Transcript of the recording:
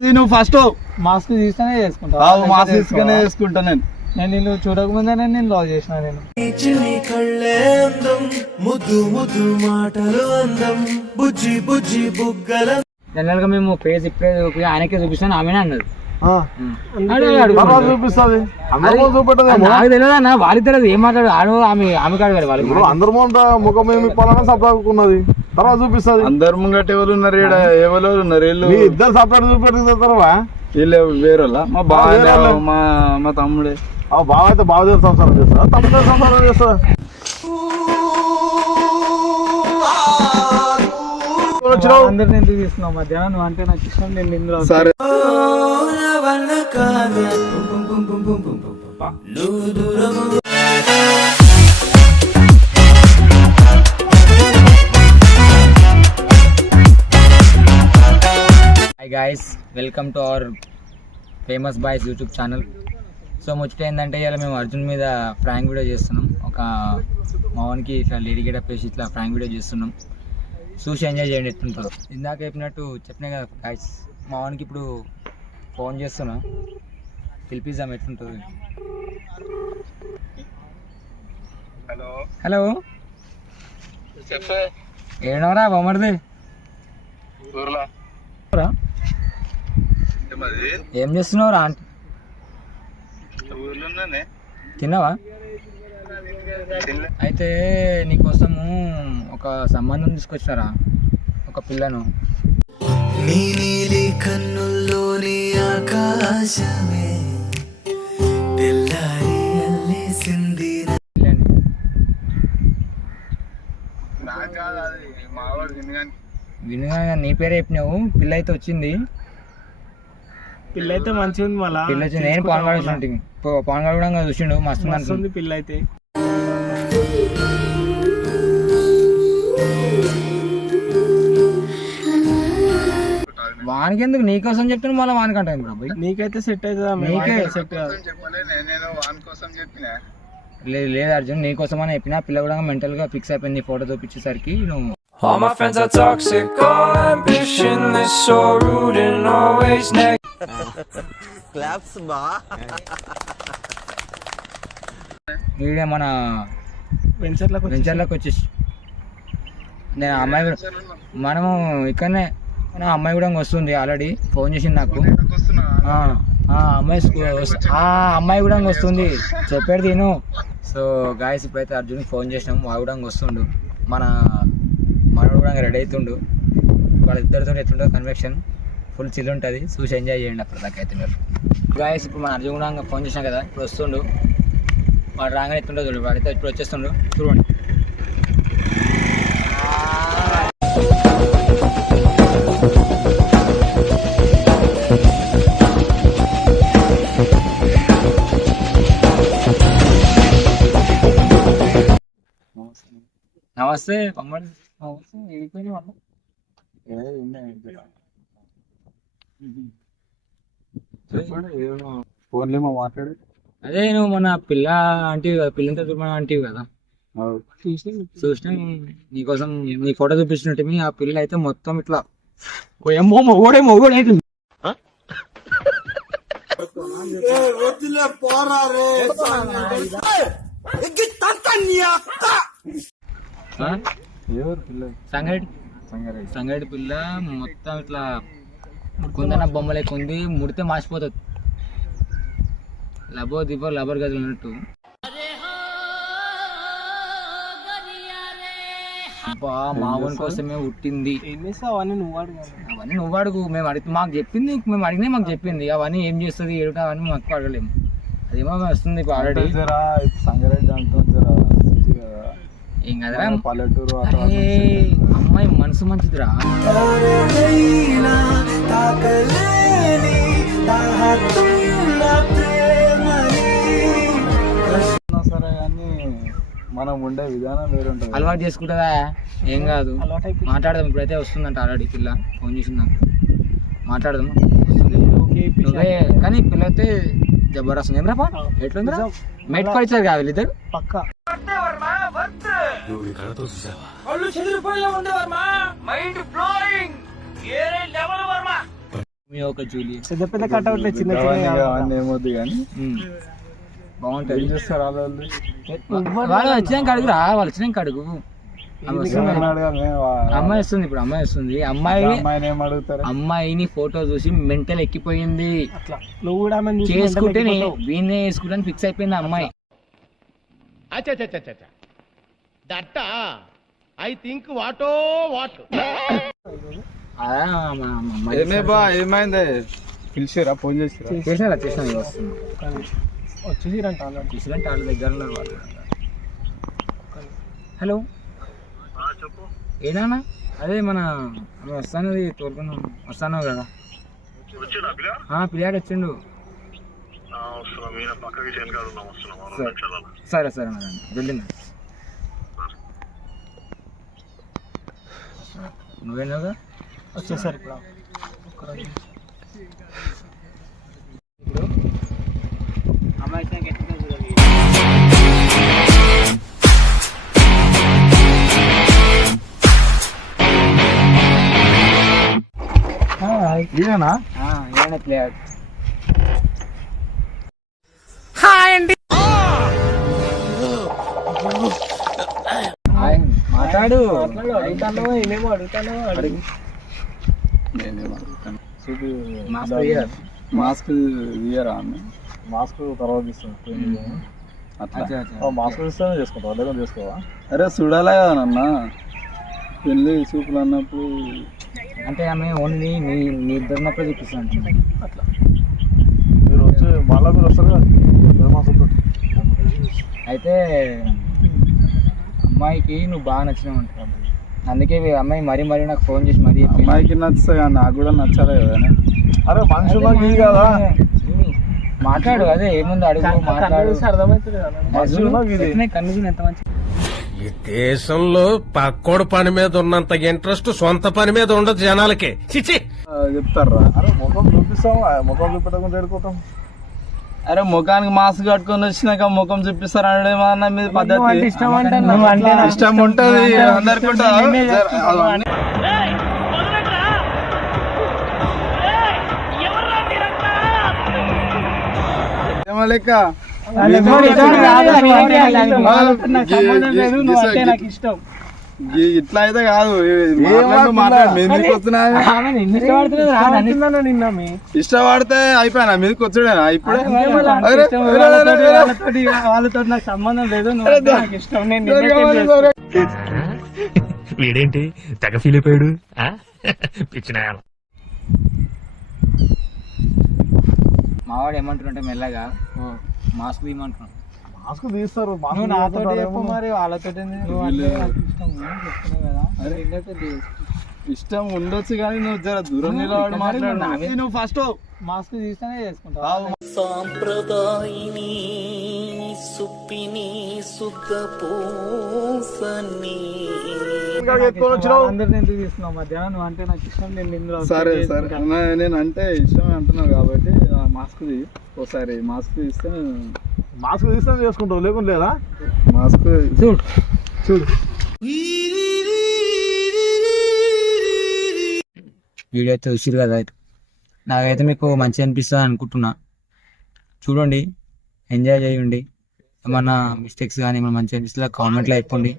నువ్వు first mask తీసుకునే చేసుకుంటావు. మాస్క్ తీసుకునే చేసుకుంటా నేను నిన్ను చూడకముందే నేను లవ్ చేసిన. నేను జనరల్ గా మేము ఫేస్ ఇప్పుడే చూపి ఆయనకే చూపిస్తాను ఆమెనే అన్నది. చూపిస్తుంది నాకు తెలియదు అన్న, వాళ్ళకి తెలియదు ఏం మాట్లాడు ఆడు ఆమె కాదు వాళ్ళు అందరు ముఖం ఏమి ఇప్పాలని సపడాకున్నది తర్వాత చూపిస్తుంది. అందరు ముంగట ఎవరు ఉన్నారు ఎవరు ఉన్నారు వీళ్ళు ఇద్దరు సపరేట్ చూపెట్టుతారా వీళ్ళు వేరే మా బావ మా తమ్ముడే. బావ అయితే బావ సంసారం చేస్తా తమ్ముడు సంసారం చేస్తా. అందరిని ఎందుకు తీసుకున్నావు మధ్యాహ్నం? నువ్వు అంటే నాకు ఇష్టం. నేను ఇందులో సరే hi guys, welcome to our famous boys YouTube channel. So ముచ్చట ఏంటంటే ఇలా మేము అర్జున్ మీద ఫ్రాంక్ వీడియో చేస్తున్నాం. ఒక మావన్కి ఇట్లా లేడీ గెటప్ వేసి ఇట్లా ఫ్రాంక్ వీడియో చేస్తున్నాం. చూసి ఎంజాయ్ చేయండి ఎట్లుంటుందో. ఇందాక చెప్పినా కదా గాయ్స్, మావన్కి ఇప్పుడు ఫోన్ చేస్తున్నా, పిలిపిద్దాం ఎట్లుంటుంది. హలో ఏడవరా బొమ్మడిది? ఏం చేస్తున్నావురా? అంటే తిన్నావా? అయితే నీకోసము ఒక సంబంధం తీసుకొచ్చారా, ఒక పిల్లను. నీ నీలి కన్నుల్లోని ఆకాశమే తెల్లారి అల్లేసింది. వినుగా నీ పేరే చెప్పినావు. పిల్ల అయితే వచ్చింది. పిల్ల అయితే మంచిగా ఉంది. మళ్ళీ పిల్ల వచ్చింది. నేను పాన్ కార్డు పాన్ కార్డు కూడా చూసిండు. మస్తు ఉంది పిల్ల అయితే. వానికి ఎందుకు? నీకోసం చెప్తాను మళ్ళీ వానికంటా. నీకైతే సెట్ అవుతుందా? నీకే సెట్ కాదు. లేదు అర్జున్, నీకోసం అని చెప్పిన. పిల్ల కూడా మెంటల్ గా ఫిక్స్ అయిపోయింది. ఫోటో చూపించేసరికి నువ్వు All my friends are toxic, all ambitionless, so rude and always negative. Claps ba? వీడే మన వెంచర్లోకి వచ్చేసి నేను అమ్మాయి మనము ఇక్కడనే మన అమ్మాయి కూడా వస్తుంది. ఆల్రెడీ ఫోన్ చేసింది నాకు. అమ్మాయి కూడా వస్తుంది, చెప్పేది తిను. సో గాయస్, ఇప్పుడైతే అర్జున్కి ఫోన్ చేసినాము. వాడు కూడా వస్తుండు. మనోడు కూడా రెడీ అవుతుండు. వాళ్ళిద్దరితో ఎట్లుంటుందో కన్వెక్షన్ ఫుల్ చిల్ ఉంటుంది. చూసి ఎంజాయ్ చేయండి అప్పటిదాకా అయితే మీరు. గాయస్, ఇప్పుడు మన అర్జున్ కూడా ఫోన్ చేసినాం కదా, ఇప్పుడు వస్తుండు. వాడు రాగానే ఎత్తుండో చూడు. వాడైతే ఇప్పుడు వచ్చేస్తుండు, చూడండి. నమస్తే పమ్మడి. ఫోన్లేమో మాట్లాడు. అదే నువ్వు మన పిల్ల అంటివి కదా, పిల్లంతా చూడమని అంటివి కదా. చూసినా నీకోసం నీ ఫోటో చూపిస్తున్నట్టు ఆ పిల్ల అయితే మొత్తం ఇట్లా మొగోడేమో సంగడి పిల్ల మొత్తం ఇట్లా కుందన బొమ్మ లెక్క ఉంది. ముడితే మాసిపోతుంది. లబో దిబో లబర్ గదులు ఉన్నట్టు. అబ్బా, మావన్ కోసమే పుట్టింది. అవన్నీ నువ్వు అడుగు. మేము అడిగి మాకు చెప్పింది, మేము అడిగినా మాకు చెప్పింది. అవన్నీ ఏం చేస్తుంది ఏమిటో అవన్నీ మాకు అడగలేము. అదేమో వస్తుంది ఇప్పుడు ఆల్రెడీ. ఏం కదరా పల్లెటూరు అమ్మాయి మనసు మంచిదిరా. సరే కానీ మనం ఉండే విధానం వేరుంటుంది. అలవాటు చేసుకుంటుందా? ఏం కాదు, మాట్లాడదాం. ఇప్పుడైతే వస్తుందంట ఆల్రెడీ పిల్ల. ఫోన్ చేసింది నాకు, మాట్లాడదాం. నువ్వే కానీ పిల్ల అయితే జబర్దస్త్. ఏం రాపా ఎట్లుందిరా? మెట్ కలిసారు కాదు వీళ్ళిద్దరు పక్కా. మీ ఒక జూలియట్ పెద్ద పెద్ద కట్అవుట్లే చిన్న అవన్నీ ఏమొద్దు కానీ బాగుంటది. ఏం చేస్తారు వాళ్ళు? వాళ్ళు వచ్చినాక అడుగురా, వాళ్ళు వచ్చినాక అడుగు. అమ్మాయి వస్తుంది ఇప్పుడు, అమ్మాయి వస్తుంది. అమ్మాయిని ఏం అడుగుతారు? అమ్మాయిని ఫోటో చూసి మెంటల్ ఎక్కిపోయింది. అట్లా నువ్వు కూడా చేసుకుంటే వీణ్ణే వేసుకుంటాను ఫిక్స్ అయిపోయింది ఆ అమ్మాయి. ఏమైంది? పిలిచిరా? ఫోన్ చేసిరా? చేసినా వస్తుంది వచ్చేసిరంట చూసిరంటే వాళ్ళ దగ్గర ఉన్నారు వాళ్ళు. హలో ఏనా? అదే మన వస్తానది తోలుకున్నాం, వస్తాను కదా. పిల్లాడు వచ్చిండు. సరే సరే మేడం వెళ్ళింది. నువ్వేనాగా వచ్చేసరి ఇప్పుడు అమ్మాయి ఇదేనా? ప్లేయర్. మాట్లాడు. నేనేమో అడుగుతాను. నేనేం అడుగుతాను? Mask mask ఇయ్యరా? మాస్క్ తర్వాత తీస్తాను. అట్లా మాస్క్ ఇస్తానే చేసుకుంటావా లేదా చేసుకోవా? అరే చూడాలా కదా నన్న పెళ్ళి చూపులు అన్నప్పుడు. అంటే ఆమె ఓన్లీ మీ ఇద్దరున్నప్పుడు చూపిస్తాను. అట్లా మీరు వచ్చి మళ్ళీ మీరు వస్తారు కదా. అయితే అమ్మాయికి నువ్వు బాగా నచ్చినావు అంటావు. అందుకే అమ్మాయి మరీ నాకు ఫోన్ చేసి మరీ అమ్మాయికి నచ్చుతా కానీ నాకు కూడా నచ్చాలి కదా. అరే మనుషులకి కదా మాట్లాడు. అదే ఏముంది అడుగు, మాట్లాడు. అర్థమవుతుంది. కన్విజన్ ఎంత మంచి. ఈ దేశంలో పక్కోడు పని మీద ఉన్నంత ఇంట్రెస్ట్ సొంత పని మీద ఉండదు జనాలకి. చిచి చెప్తారా? అరే ముఖం చూపిస్తాం, ముఖం చూపెట్టకుండా వెళ్ళిపోతాం. అరే ముఖానికి మాస్క్ కట్టుకొని వచ్చినాక ముఖం చూపిస్తారు అనడేమన్నా మీద పద్ధతి. ఇష్టం ఉంటది అందరికి ఉంటుంది. ఏమో లెక్క ఇట్లా అయితే కాదు. ఇష్టపడితే అయిపోయినా మీదకి వచ్చాడేనా ఇప్పుడే? వాళ్ళతో నాకు సంబంధం లేదు. ఇష్టం. వీడేంటి తెగ ఫీల్ అయిపోయాడు పిచ్చిన. మావాడు ఏమంటుంటే మెల్లగా మాస్క్ తీయమంటున్నాను. మాస్క్ తీస్తారు. నాతో చెప్పు మరి, వాళ్ళతో ఇష్టం ఉండొచ్చు కానీ నువ్వు జర దూరం నిలబడి మాట్లాడు. నువ్వు ఫస్ట్ మాస్క్ తీస్తేనే చేసుకుంటావు. సాంప్రదాయిని సుప్పిని సుఖ పూసని అందరిని ఎందుకు తీస్తున్నావు మధ్యాహ్నం? నువ్వు అంటే నాకు ఇష్టం. నేను ఇందులో సరే సరే నేను అంటే ఇష్టం అంటున్నావు కాబట్టి మాస్క్ తీ. ఒకసారి మాస్క్ తీస్తే మాస్క్ తీస్తే చేసుకుంటావు, లేకుండా లేదా? మాస్క్ చూడు చూడు. వీడియో అయితే చూసిరు కదా. నాకైతే మీకు మంచిగా అనిపిస్తుంది అనుకుంటున్నా. చూడండి, ఎంజాయ్ చేయండి. ఏమన్నా మిస్టేక్స్ కానీ ఏమన్నా మంచిగా అనిపిస్తే కామెంట్లో చెప్పండి.